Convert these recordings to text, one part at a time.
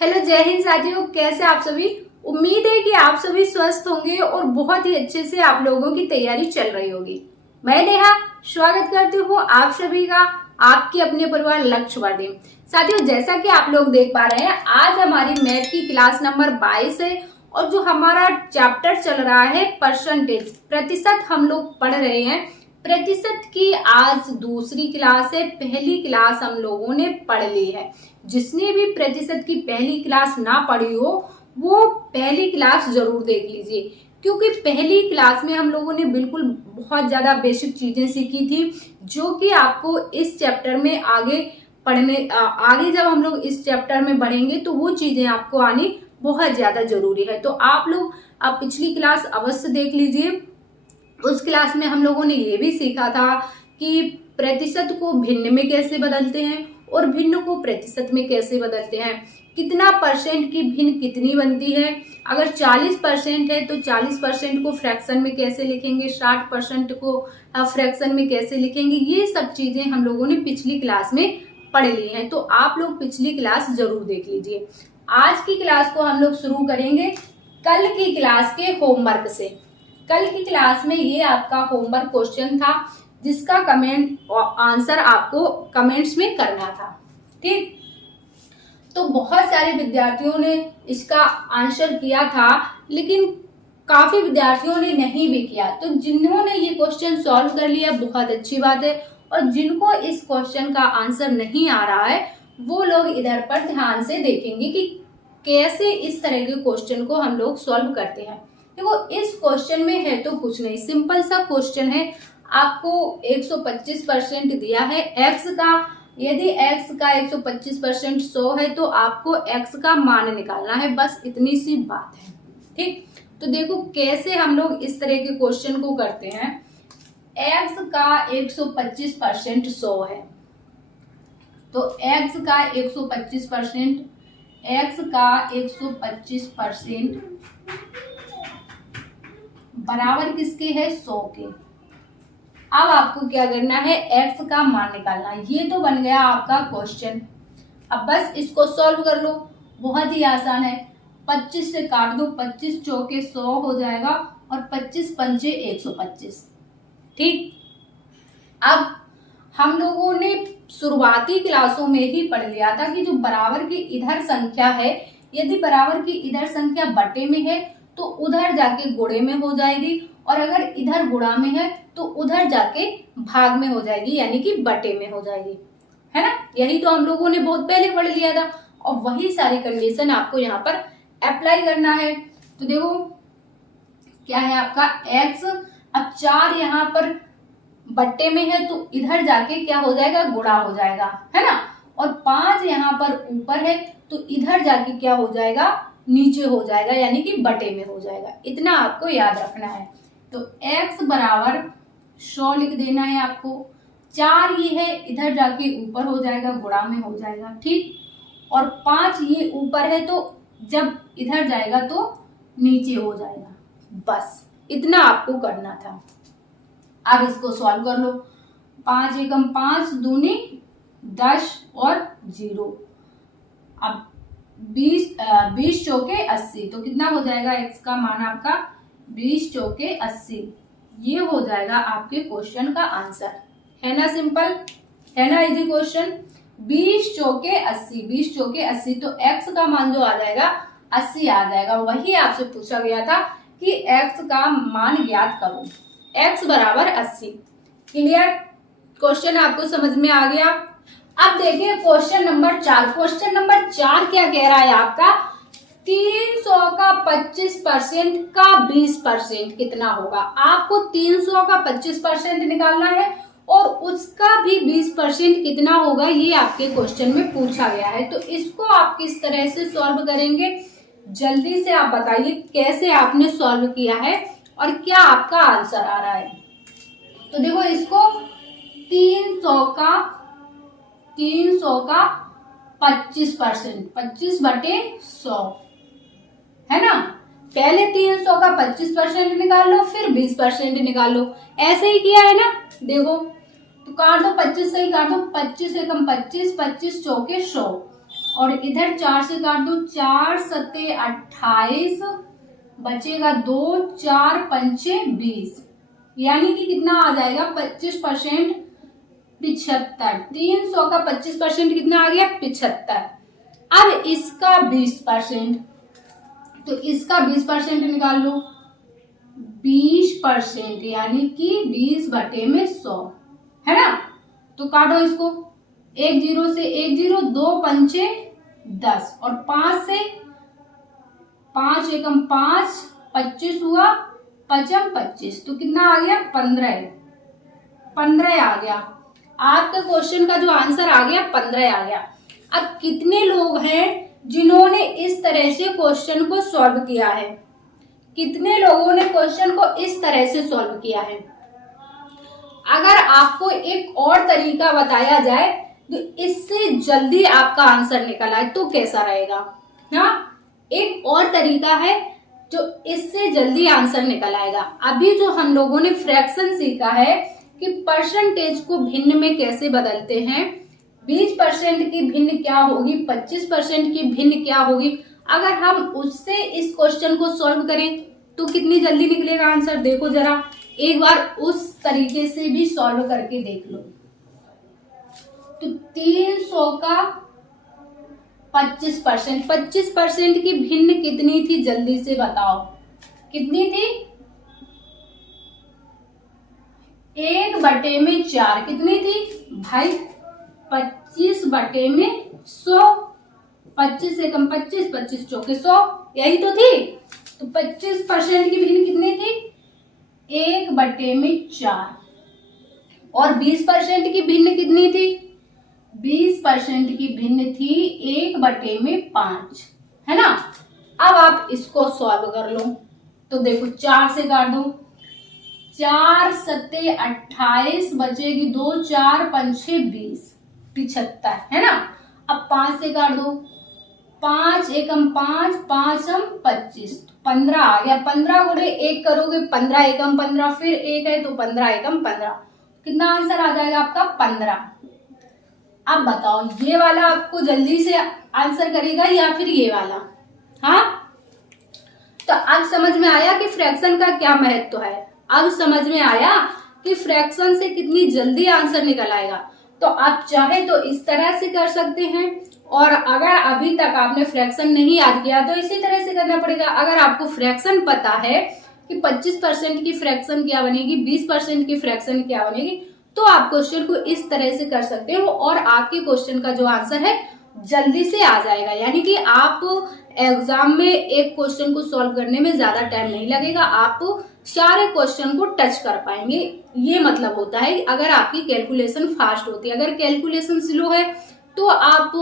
Hello, जय हिंद साथियों। कैसे आप सभी? उम्मीद है कि आप सभी स्वस्थ होंगे और बहुत ही अच्छे से आप लोगों की तैयारी चल रही होगी। मैं नेहा स्वागत करती हूँ आप सभी का आपके अपने परिवार लक्ष्य वर्धन। साथियों, जैसा कि आप लोग देख पा रहे हैं, आज हमारी मैथ की क्लास नंबर 22 है और जो हमारा चैप्टर चल रहा है परसेंटेज, प्रतिशत हम लोग पढ़ रहे हैं। प्रतिशत की आज दूसरी क्लास है। पहली क्लास हम लोगों ने पढ़ ली है। जिसने भी प्रतिशत की पहली क्लास ना पढ़ी हो वो पहली क्लास जरूर देख लीजिए, क्योंकि पहली क्लास में हम लोगों ने बिल्कुल बहुत ज्यादा बेसिक चीजें सीखी थी जो कि आपको इस चैप्टर में आगे आगे जब हम लोग इस चैप्टर में बढ़ेंगे तो वो चीजें आपको आनी बहुत ज्यादा जरूरी है। तो आप लोग अब पिछली क्लास अवश्य देख लीजिए। उस क्लास में हम लोगों ने ये भी सीखा था कि प्रतिशत को भिन्न में कैसे बदलते हैं और भिन्न को प्रतिशत में कैसे बदलते हैं। कितना परसेंट की भिन्न कितनी बनती है। अगर 40% है तो 40% को फ्रैक्शन में कैसे लिखेंगे, 60% को फ्रैक्शन में कैसे लिखेंगे। ये सब चीजें हम लोगों ने पिछली क्लास में पढ़ ली हैं। तो आप लोग पिछली क्लास जरूर देख लीजिए। आज की क्लास को हम लोग शुरू करेंगे कल की क्लास के होमवर्क से। कल की क्लास में ये आपका होमवर्क क्वेश्चन था जिसका कमेंट और आंसर आपको कमेंट्स में करना था। ठीक, तो बहुत सारे विद्यार्थियों ने इसका आंसर किया था, लेकिन काफी विद्यार्थियों ने नहीं भी किया। तो जिन्होंने ये क्वेश्चन सॉल्व कर लिया बहुत अच्छी बात है, और जिनको इस क्वेश्चन का आंसर नहीं आ रहा है वो लोग इधर पर ध्यान से देखेंगे कि कैसे इस तरह के क्वेश्चन को हम लोग सॉल्व करते हैं। देखो, इस क्वेश्चन में है तो कुछ नहीं, सिंपल सा क्वेश्चन है। आपको 125% दिया है x का। यदि x का 125% 100 है तो आपको x का मान निकालना है, बस इतनी सी बात है। ठीक, तो देखो कैसे हम लोग इस तरह के क्वेश्चन को करते हैं। x का 125% 100 है, तो x का 125% बराबर किसके है? 100 के। अब आपको क्या करना है? x का मान निकालना है। ये तो बन गया आपका क्वेश्चन। अब बस इसको सॉल्व कर लो, बहुत ही आसान है। 25 से काट दो, 25 चौके 100 हो जाएगा और 25 पंचे 125। ठीक, अब हम लोगों ने शुरुआती क्लासों में ही पढ़ लिया था कि जो बराबर की इधर संख्या है, यदि बराबर की इधर संख्या बटे में है तो उधर जाके गुणे में हो जाएगी, और अगर इधर गुणा में है तो उधर जाके भाग में हो जाएगी, यानी कि बटे में हो जाएगी, है ना। यही तो हम लोगों ने बहुत पहले पढ़ लिया था, और वही सारी कंडीशन आपको यहाँ पर अप्लाई करना है। तो देखो क्या है आपका x। अब 4 यहाँ पर बट्टे में है तो इधर जाके क्या हो जाएगा? गुणा हो जाएगा, है ना। और 5 यहाँ पर ऊपर है तो इधर जाके क्या हो जाएगा? नीचे हो जाएगा, यानी कि बटे में हो जाएगा। इतना आपको याद रखना है। तो x बराबर 100 लिख देना है आपको। 4 ये है, इधर जाके ऊपर हो जाएगा, गुणा में हो जाएगा। ठीक, और 5 ये ऊपर है तो जब इधर जाएगा तो नीचे हो जाएगा। बस इतना आपको करना था। अब इसको सॉल्व कर लो। 5 एकम 5 दूनी 10 और 0। अब 20 चौके 80, तो कितना हो जाएगा? x का मान आपका 20 चौके 80। ये हो जाएगा आपके क्वेश्चन का आंसर, है ना। सिंपल है ना, इजी क्वेश्चन। 20 चौके 80, 20 चौके 80, तो x का मान जो आ जाएगा 80 आ जाएगा। वही आपसे पूछा गया था कि x का मान ज्ञात करो। x बराबर 80। क्लियर? क्वेश्चन आपको समझ में आ गया। अब देखिए क्वेश्चन नंबर 4। क्वेश्चन नंबर 4 क्या कह रहा है आपका? 300 का 25% का 20% कितना होगा? आपको 300 का 25% निकालना है और उसका भी 20% कितना होगा, ये आपके क्वेश्चन में पूछा गया है। तो इसको आप किस तरह से सॉल्व करेंगे, जल्दी से आप बताइए कैसे आपने सॉल्व किया है और क्या आपका आंसर आ रहा है। तो देखो इसको 300 का 25%, 25/100, है ना। पहले 300 का 25% निकाल लो, फिर 20% निकाल लो। ऐसे ही किया है ना। देखो तो काट दो, 25 से ही काट दो। 25 एकम 25, 25 चौके 100, और इधर 4 से काट दो, 4 सत्ते 28, बचेगा 2, 4 पंचे 20, यानी कि कितना आ जाएगा 25%, 75। 300 का 25% कितना आ गया 75। अब इसका 20%, तो इसका 20% निकाल लो, 20% यानी कि 20/100 है ना। तो काटो इसको, 1 0 से 1 0, 2 पंचे 10 और 5 से 5 एकम 5, 25 हुआ, 5 25, तो कितना आ गया 15 आ गया। आपका क्वेश्चन का जो आंसर आ गया 15 आ गया। अब कितने लोग हैं जिन्होंने इस तरह से क्वेश्चन को सॉल्व किया है? कितने लोगों ने क्वेश्चन को इस तरह से सॉल्व किया है? अगर आपको एक और तरीका बताया जाए तो इससे जल्दी आपका आंसर निकल आए तो कैसा रहेगा? हाँ, एक और तरीका है जो इससे जल्दी आंसर निकल आएगा। अभी जो हम लोगों ने फ्रैक्शन सीखा है कि परसेंटेज को भिन्न में कैसे बदलते हैं, 20% की भिन्न क्या होगी, 25% की भिन्न क्या होगी, अगर हम उससे इस क्वेश्चन को सॉल्व करें तो कितनी जल्दी निकलेगा आंसर। देखो जरा, एक बार उस तरीके से भी सॉल्व करके देख लो। तो 300 का 25%, 25% की भिन्न कितनी थी, जल्दी से बताओ कितनी थी? 1/4 कितनी थी भाई? 25/100, 25 से कम 25, 25 चौके 100, यही तो थी। तो 25% की भिन्न कितनी थी? 1/4। और 20% की भिन्न कितनी थी? 20% की भिन्न थी 1/5, है ना। अब आप इसको सॉल्व कर लो। तो देखो, 4 से काट दो, 4 सत्ते 28, बचेगी 2, 4 पंचे 20, 75, है ना। अब 5 से काट दो, 5 एकम 5, 5 25, 15 आ गया। 15 गुणे 1 करोगे 15 एकम 15, फिर 1 है तो 15 एकम 15, कितना आंसर आ जाएगा आपका? 15। अब बताओ, ये वाला आपको जल्दी से आंसर करेगा या फिर ये वाला? हाँ, तो अब समझ में आया कि फ्रैक्शन का क्या महत्व है। अब समझ में आया कि फ्रैक्शन से कितनी जल्दी आंसर निकल आएगा। तो आप चाहे तो इस तरह से कर सकते हैं, और अगर अभी तक आपने फ्रैक्शन नहीं याद किया तो इसी तरह से करना पड़ेगा। अगर आपको फ्रैक्शन पता है कि 25% की फ्रैक्शन क्या बनेगी, 20% की फ्रैक्शन क्या बनेगी, तो आप क्वेश्चन को इस तरह से कर सकते हो और आपके क्वेश्चन का जो आंसर है जल्दी से आ जाएगा। यानी कि आप एग्जाम में एक क्वेश्चन को सॉल्व करने में ज्यादा टाइम नहीं लगेगा, आप सारे क्वेश्चन को टच कर पाएंगे। ये मतलब होता है अगर आपकी कैलकुलेशन फास्ट होती है। अगर कैलकुलेशन स्लो है तो आप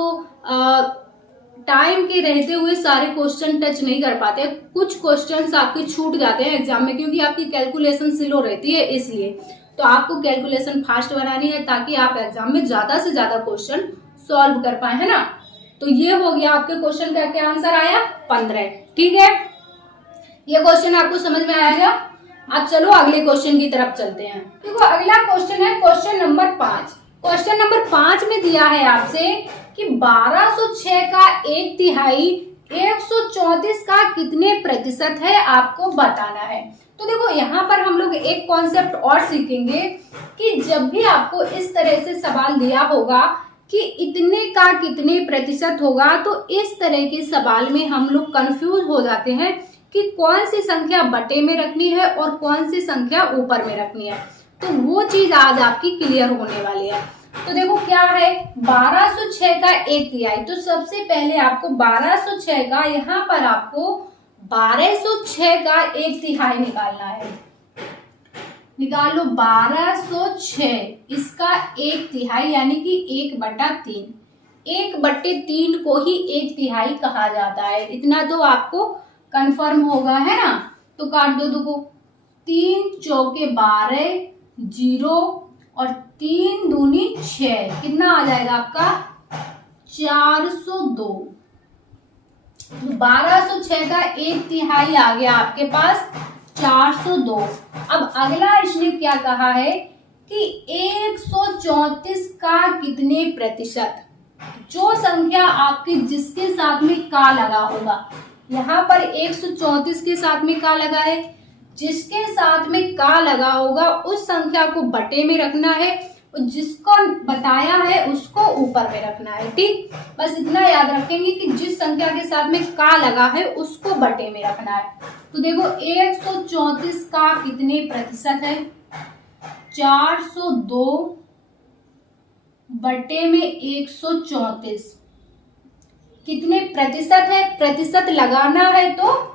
टाइम के रहते हुए सारे क्वेश्चन टच नहीं कर पाते। कुछ क्वेश्चंस आपके छूट जाते हैं एग्जाम में क्योंकि आपकी कैलकुलेशन स्लो रहती है, इसलिए। तो आपको कैलकुलेशन फास्ट बनानी है ताकि आप एग्जाम में ज्यादा से ज्यादा क्वेश्चन सॉल्व कर पाए, है ना। तो ये हो गया आपके क्वेश्चन का क्या आंसर आया? 15। ठीक है, ये क्वेश्चन आपको समझ में आएगा। अब चलो अगले क्वेश्चन की तरफ चलते हैं। देखो, अगला क्वेश्चन है क्वेश्चन नंबर 5। क्वेश्चन नंबर 5 में दिया है आपसे कि 1206 का 1/3 134 का कितने प्रतिशत है, आपको बताना है। तो देखो, यहाँ पर हम लोग एक कॉन्सेप्ट और सीखेंगे कि जब भी आपको इस तरह से सवाल दिया होगा कि इतने का कितने प्रतिशत होगा, तो इस तरह के सवाल में हम लोग कंफ्यूज हो जाते हैं कि कौन सी संख्या बटे में रखनी है और कौन सी संख्या ऊपर में रखनी है। तो वो चीज आज आपकी क्लियर होने वाली है। तो देखो क्या है, 1206 का 1/3। तो सबसे पहले आपको 1206 का, यहाँ पर आपको 1206 का 1/3 निकालना है। निकाल लो 1206, इसका 1/3 यानी कि 1/3। 1/3 को ही 1/3 कहा जाता है, इतना तो आपको कंफर्म होगा, है ना। तो काट दो, देखो 3 चौके 12, 0 और 3 दूनी 6, कितना आ जाएगा आपका? 402। 1206 का 1/3 आ गया आपके पास 402। अब अगला इसने क्या कहा है कि 134 का कितने प्रतिशत। जो संख्या आपकी जिसके साथ में का लगा होगा, यहाँ पर 134 के साथ में का लगा है, जिसके साथ में का लगा होगा उस संख्या को बटे में रखना है और जिसको बताया है उसको ऊपर में रखना है। ठीक, बस इतना याद रखेंगे कि जिस संख्या के साथ में का लगा है उसको बटे में रखना है। तो देखो 134 का कितने प्रतिशत है, 402 बटे में 134 कितने प्रतिशत है, प्रतिशत लगाना है तो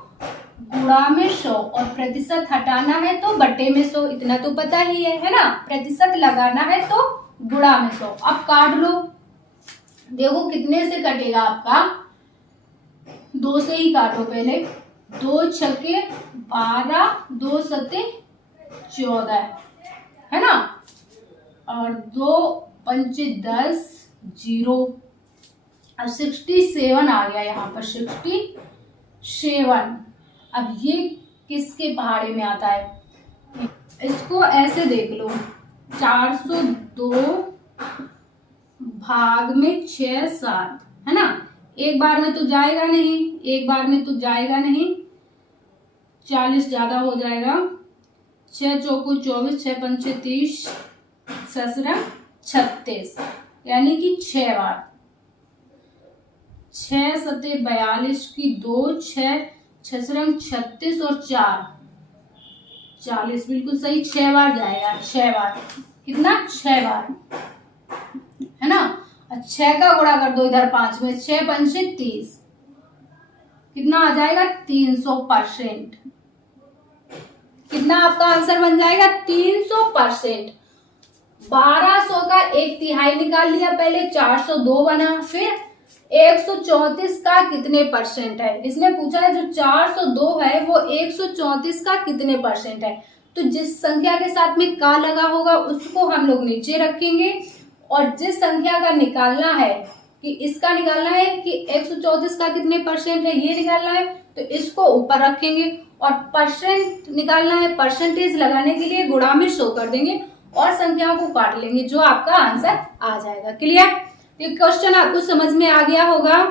गुणा में 100 और प्रतिशत हटाना है तो बटे में 100, इतना तो पता ही है ना। प्रतिशत लगाना है तो गुणा में 100। अब काट लो, देखो कितने से कटेगा आपका, 2 से ही काटो पहले, 2 छक्के 12, 2 सत्ते 14 है ना, और 2 पंचे 10, 0। अब 67 आ गया यहाँ पर, 67। अब ये किसके पहाड़े में आता है, इसको ऐसे देख लो, 402 भाग में 6, 7 है ना। एक बार में तो जाएगा नहीं, एक बार में तो जाएगा नहीं, 40 ज्यादा हो जाएगा, 6 चौको 24, 6 पंचे 30, 6 36, यानी कि 6 बार, 6 सत्ते 42 की 2, 6 36 और 4 40, बिल्कुल सही, 6 बार जाएगा, 6 बार, कितना, 6 बार है ना। 6 का गुणा कर दो इधर 5 में, 6 पंचे 30, कितना आ जाएगा, 300%। कितना आपका आंसर बन जाएगा, 300%। 1200 का 1/3 निकाल लिया पहले, 402 बना, फिर 134 का कितने परसेंट है, इसने पूछा है जो 402 है वो 134 का कितने परसेंट है। तो जिस संख्या के साथ में का लगा होगा उसको हम लोग नीचे रखेंगे और जिस संख्या का निकालना है कि इसका निकालना है कि 134 का कितने परसेंट है ये निकालना है, तो इसको ऊपर रखेंगे और परसेंट निकालना है, परसेंटेज लगाने के लिए गुणा में 100 कर देंगे और संख्याओं को काट लेंगे, जो आपका आंसर आ जाएगा। क्लियर, ये क्वेश्चन आपको समझ में आ गया होगा।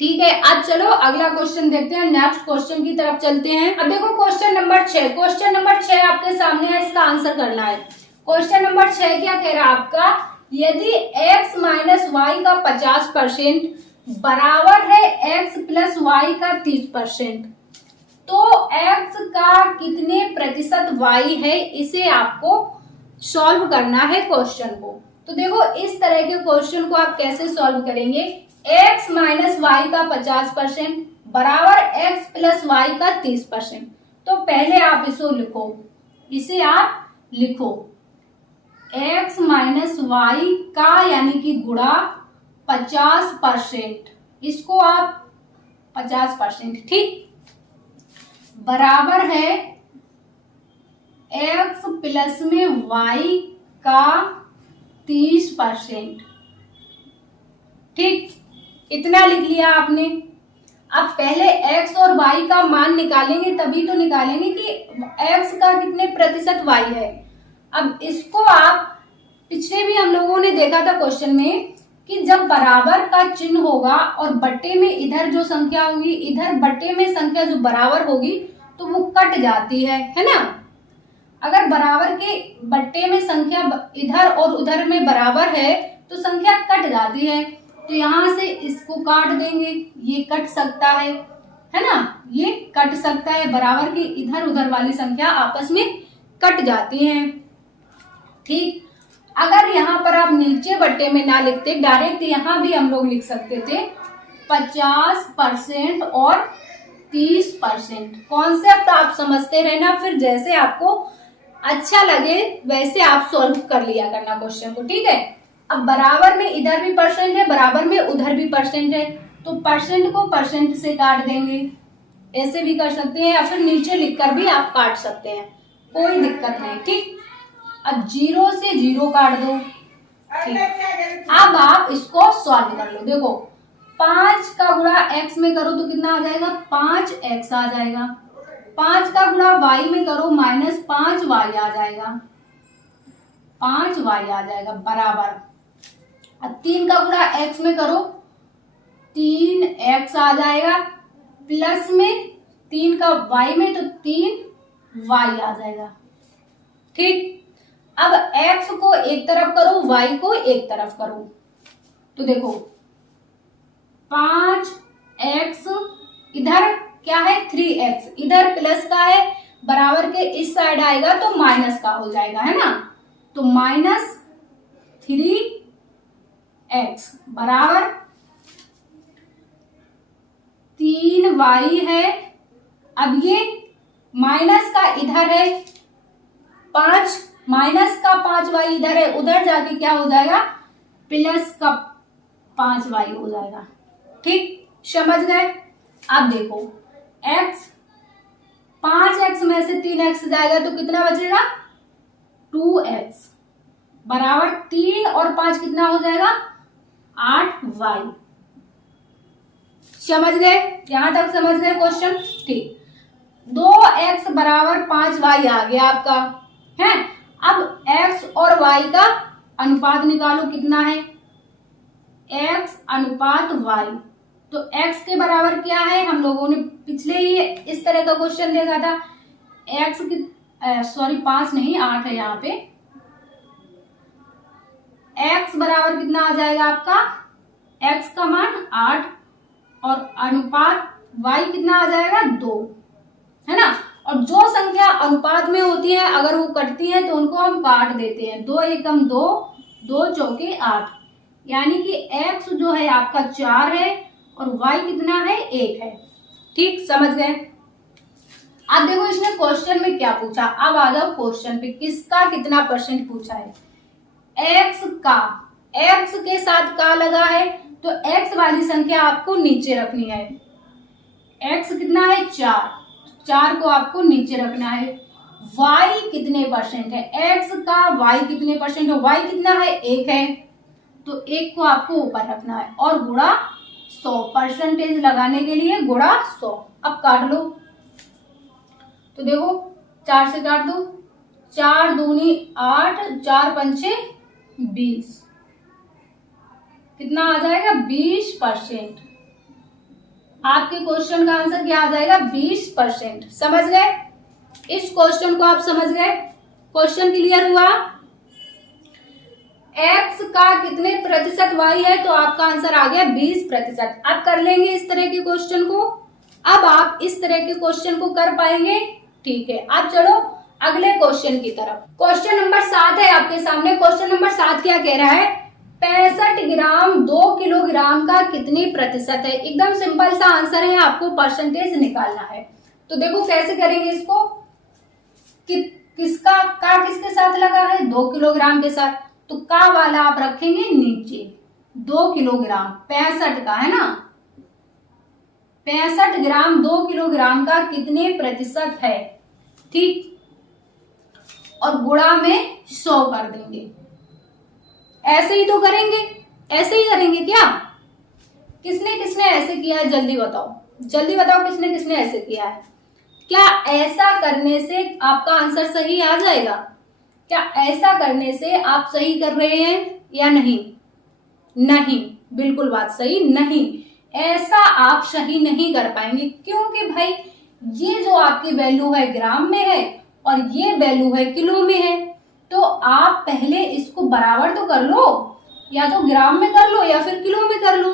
ठीक है, अब चलो अगला क्वेश्चन देखते हैं, नेक्स्ट क्वेश्चन की तरफ चलते हैं। अब देखो क्वेश्चन नंबर 6, क्वेश्चन नंबर 6 आपके सामने है, इसका आंसर करना है। क्वेश्चन नंबर 6 क्या कह रहा है आपका, यदि x माइनस वाई का 50% बराबर है x प्लस वाई का 30%, तो x का कितने प्रतिशत y है, इसे आपको सॉल्व करना है क्वेश्चन को। तो देखो इस तरह के क्वेश्चन को आप कैसे सॉल्व करेंगे, x माइनस वाई का 50% बराबर x प्लस वाई का 30%। तो पहले आप इसको लिखो, इसे आप लिखो x माइनस वाई का यानी कि गुणा 50%, इसको आप 50%, ठीक, बराबर है x प्लस में y का 30%। ठीक, इतना लिख लिया आपने। अब पहले x और y का मान निकालेंगे, तभी तो निकालेंगे कि x का कितने प्रतिशत y है। अब इसको आप, पिछले भी हम लोगों ने देखा था क्वेश्चन में कि जब बराबर का चिन्ह होगा और बट्टे में इधर जो संख्या होगी, इधर बट्टे में संख्या जो बराबर होगी तो वो कट जाती है ना। अगर बराबर के बट्टे में संख्या इधर और उधर में बराबर है तो संख्या कट जाती है, तो यहाँ से इसको काट देंगे, ये कट सकता है ना, ये कट सकता है, बराबर की इधर उधर वाली संख्या आपस में कट जाती हैं। ठीक, अगर यहाँ पर आप नीचे बट्टे में ना लिखते, डायरेक्ट यहाँ भी हम लोग लिख सकते थे 50% और 30%। कॉन्सेप्ट आप समझते रहना, फिर जैसे आपको अच्छा लगे वैसे आप सॉल्व कर लिया करना क्वेश्चन को। ठीक है, अब बराबर में इधर भी परसेंट है, बराबर में उधर भी परसेंट है, तो परसेंट को परसेंट से काट देंगे, ऐसे भी कर सकते हैं या फिर नीचे लिखकर भी आप काट सकते हैं, कोई दिक्कत नहीं। ठीक, अब 0 से 0 काट दो। ठीक, अब आप इसको सॉल्व कर लो। देखो 5 का गुणा x में करो तो कितना आ जाएगा, 5x आ जाएगा। 5 का गुणा y में करो -5y आ जाएगा, 5y आ जाएगा, बराबर अब 3 का गुणा x में करो, 3x आ जाएगा, प्लस में 3 का y में तो 3y आ जाएगा। ठीक, अब x को एक तरफ करो, y को एक तरफ करो, तो देखो 5x इधर क्या है 3x, इधर प्लस का है, बराबर के इस साइड आएगा तो माइनस का हो जाएगा, है ना। तो -3x बराबर 3y है। अब ये माइनस का इधर है 5, माइनस का 5y इधर है, उधर जाके क्या हो जाएगा प्लस का 5y हो जाएगा। ठीक, समझ गए। अब देखो x, 5x में से 3x जाएगा तो कितना बचेगा 2x बराबर 3 और 5 कितना हो जाएगा 8y। समझ गए, यहां तक समझ गए क्वेश्चन। ठीक, 2x बराबर 5y आ गया आपका है। अब x और y का अनुपात निकालो, कितना है x अनुपात y। तो x के बराबर क्या है, हम लोगों ने पिछले ही इस तरह का क्वेश्चन देखा था। x की 5 नहीं 8 है यहाँ पे। x बराबर कितना आ जाएगा आपका, x का मान 8 और अनुपात y कितना आ जाएगा 2, है ना। और जो संख्या अनुपात में होती है अगर वो कटती है तो उनको हम काट देते हैं। 2 एकम 2, 2 चौके 8, यानी कि x जो है आपका 4 है और y कितना है 1 है। ठीक, समझ गए। अब देखो इसने क्वेश्चन में क्या पूछा, अब आ जाओ क्वेश्चन पे, किसका कितना परसेंट पूछा है। x का, x के साथ का लगा है तो x वाली संख्या आपको नीचे रखनी है। x कितना है 4, 4 को आपको नीचे रखना है। y कितने परसेंट है, x का y कितने परसेंट है, y कितना है 1 है, तो 1 को आपको ऊपर रखना है और गुणा 100, परसेंटेज लगाने के लिए गुणा 100। अब काट लो, तो देखो 4 से काट दो, 4 दूनी 8, 4 पंचे 20, कितना आ जाएगा 20%। आपके क्वेश्चन का आंसर क्या आ जाएगा 20%। समझ गए, इस क्वेश्चन को आप समझ गए, क्वेश्चन क्लियर हुआ। x का कितने प्रतिशत y है, तो आपका आंसर आ गया 20%। अब कर लेंगे इस तरह के क्वेश्चन को, अब आप इस तरह के क्वेश्चन को कर पाएंगे। ठीक है, अब चलो अगले क्वेश्चन की तरफ। क्वेश्चन नंबर 7 है आपके सामने। क्वेश्चन नंबर 7 क्या कह रहा है, 65 ग्राम 2 किलोग्राम का कितने प्रतिशत है। एकदम सिंपल सा आंसर है, आपको परसेंटेज निकालना है। तो देखो कैसे करेंगे इसको, किसका का किसके साथ लगा है 2 किलोग्राम के साथ, तो का वाला आप रखेंगे नीचे। 2 किलोग्राम 65 का है ना, 65 ग्राम 2 किलोग्राम का कितने प्रतिशत है। ठीक, और गुणा में 100 कर देंगे। ऐसे ही तो करेंगे, ऐसे ही करेंगे क्या, किसने किसने ऐसे किया है जल्दी बताओ, जल्दी बताओ किसने किसने ऐसे किया है। क्या ऐसा करने से आपका आंसर सही आ जाएगा, क्या ऐसा करने से आप सही कर रहे हैं या नहीं। नहीं, बिल्कुल बात सही नहीं, ऐसा आप सही नहीं कर पाएंगे, क्योंकि भाई ये जो आपकी वैल्यू है ग्राम में है और ये वैल्यू है किलो में है। तो आप पहले इसको बराबर तो कर लो, या तो ग्राम में कर लो या फिर किलो में कर लो,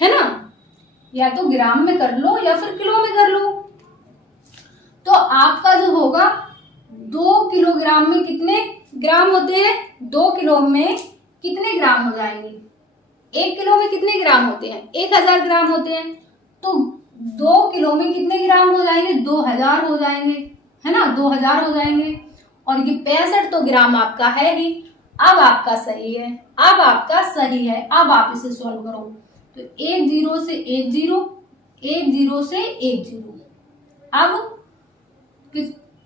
है ना, या तो ग्राम में कर लो या फिर किलो में कर लो। तो आपका जो होगा 2 किलोग्राम में कितने ग्राम होते हैं, 2 किलो में कितने ग्राम हो जाएंगे, 1 किलो में कितने ग्राम होते हैं 1000 ग्राम होते हैं, तो 2 किलो में कितने ग्राम हो जाएंगे 2000 हो जाएंगे, है ना, 2000 हो जाएंगे। और ये 65 तो ग्राम आपका है ही। अब आपका सही है, अब आपका सही है, अब आप इसे सॉल्व करो। तो 1 0 से 1 0, 1 0 से 1 0, अब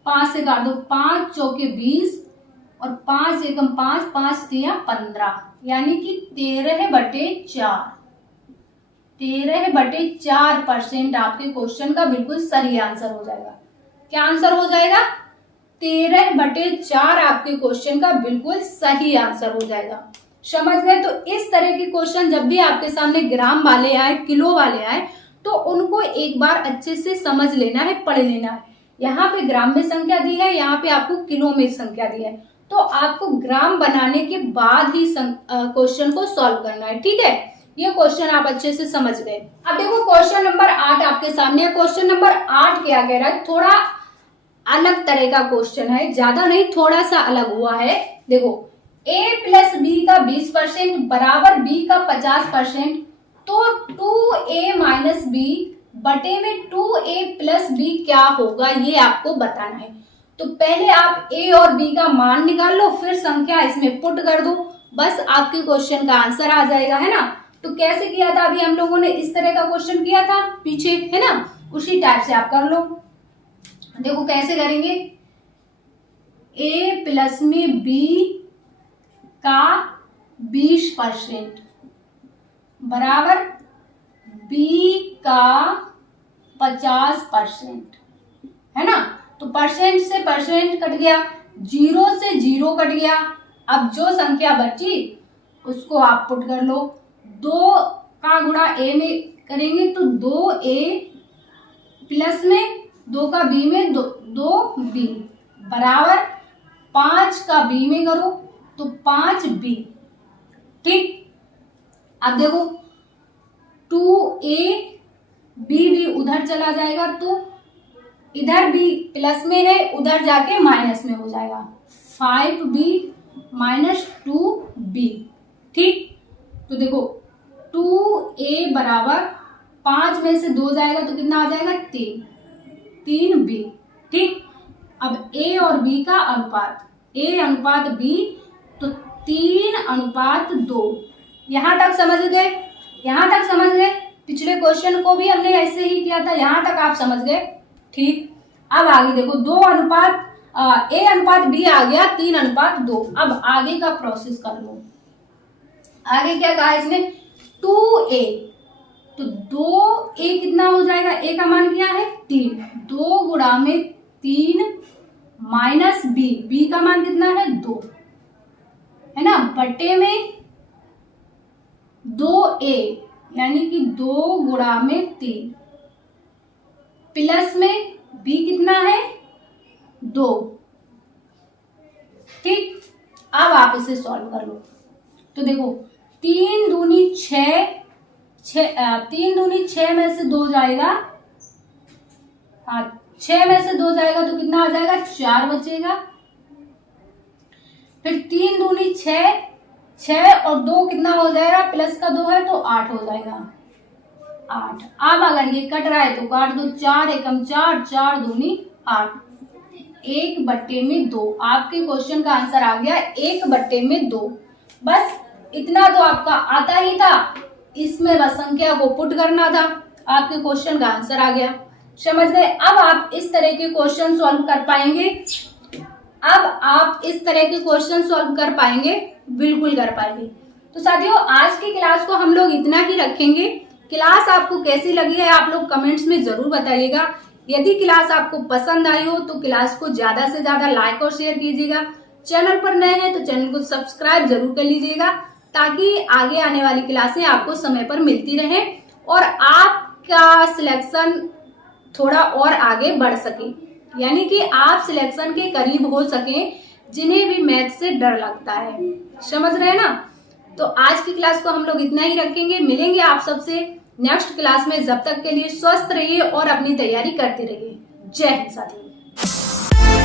5 से काट दो, 5 चौके 20 और 5 एकम 5, 5 तिया 15, यानी कि 13/4, 13/4% आपके क्वेश्चन का बिल्कुल सही आंसर हो जाएगा। क्या आंसर हो जाएगा, 13/4 आपके क्वेश्चन का बिल्कुल सही आंसर हो जाएगा। समझ गए? तो इस तरह के क्वेश्चन जब भी आपके सामने ग्राम वाले आए, किलो वाले आए, तो उनको एक बार अच्छे से समझ लेना है, पढ़ लेना है। यहाँ पे ग्राम में संख्या दी है, यहाँ पे आपको किलो में संख्या दी है, तो आपको ग्राम बनाने के बाद ही क्वेश्चन को सॉल्व करना है। ठीक है, ये क्वेश्चन आप अच्छे से समझ गए। अब देखो क्वेश्चन नंबर 8 आपके सामने है। क्वेश्चन नंबर 8 क्या कह रहा है, थोड़ा अलग तरह का क्वेश्चन है, ज्यादा नहीं, थोड़ा सा अलग हुआ है। देखो a प्लस बी का 20% बराबर b का 50%, तो 2a माइनस बी बटे में 2a प्लस बी क्या होगा, ये आपको बताना है। तो पहले आप a और b का मान निकाल लो, फिर संख्या इसमें पुट कर दो, बस आपके क्वेश्चन का आंसर आ जाएगा, है ना। तो कैसे किया था, अभी हम लोगों ने इस तरह का क्वेश्चन किया था पीछे, है ना, उसी टाइप से आप कर लो। देखो कैसे करेंगे, a प्लस में b का 20% बराबर b का 50%, है ना। तो परसेंट से परसेंट कट गया, 0 से 0 कट गया। अब जो संख्या बची उसको आप पुट कर लो। 2 का गुणा a में करेंगे तो 2a प्लस में 2 का b में 2b बराबर 5 का b में करो तो 5b। ठीक, अब देखो 2a b भी उधर चला जाएगा, तो इधर b प्लस में है, उधर जाके माइनस में हो जाएगा, 5b माइनस 2b। ठीक, तो देखो 2a बराबर 5 में से 2 जाएगा तो कितना आ जाएगा, 3b। ठीक, अब a और b का अनुपात, a अनुपात b, तो 3:2। यहां तक समझ गए, यहां तक समझ गए। पिछले क्वेश्चन को भी हमने ऐसे ही किया था, यहां तक आप समझ गए। ठीक, अब आगे देखो 2 अनुपात a अनुपात b आ गया, 3:2। अब आगे का प्रोसेस कर लो। आगे क्या कहा इसने, 2a, तो 2a कितना हो जाएगा, a का मान क्या है 3, 2 गुणा में 3 माइनस b का मान कितना है 2, है ना, बटे में 2a यानी कि 2 गुणा में 3 प्लस में b कितना है 2। ठीक, अब आप इसे सॉल्व कर लो। तो देखो 3 दूनी 6, 3 दूनी 6 में से 2 जाएगा, हाँ 6 में से 2 जाएगा तो कितना आ जाएगा, 4 बचेगा। फिर 3 दूनी 6, 6 और 2 कितना हो जाएगा, प्लस का 2 है तो 8 हो जाएगा, 8। अब अगर ये कट रहा है तो काट दो, 4 एकम 4, 4 दूनी 8, 1/2। आपके क्वेश्चन का आंसर आ गया 1/2। बस इतना तो आपका आता ही था, इसमें बस संख्या को पुट करना था, आपके क्वेश्चन का आंसर आ गया। समझ गए? अब आप इस तरह के क्वेश्चन सॉल्व कर पाएंगे, अब आप इस तरह के क्वेश्चन सॉल्व कर पाएंगे, बिल्कुल कर पाएंगे। तो साथियों आज की क्लास को हम लोग इतना ही रखेंगे। क्लास आपको कैसी लगी है आप लोग कमेंट्स में जरूर बताइएगा। यदि क्लास आपको पसंद आई हो तो क्लास को ज्यादा से ज्यादा लाइक और शेयर कीजिएगा। चैनल पर नए हैं तो चैनल को सब्सक्राइब जरूर कर लीजिएगा, ताकि आगे आने वाली क्लासें आपको समय पर मिलती रहे और आपका सिलेक्शन थोड़ा और आगे बढ़ सके, यानी कि आप सिलेक्शन के करीब हो सके, जिन्हें भी मैथ से डर लगता है। समझ रहे हैं ना? तो आज की क्लास को हम लोग इतना ही रखेंगे। मिलेंगे आप सबसे नेक्स्ट क्लास में। जब तक के लिए स्वस्थ रहिए और अपनी तैयारी करते रहिए। जय हिंद साथियों।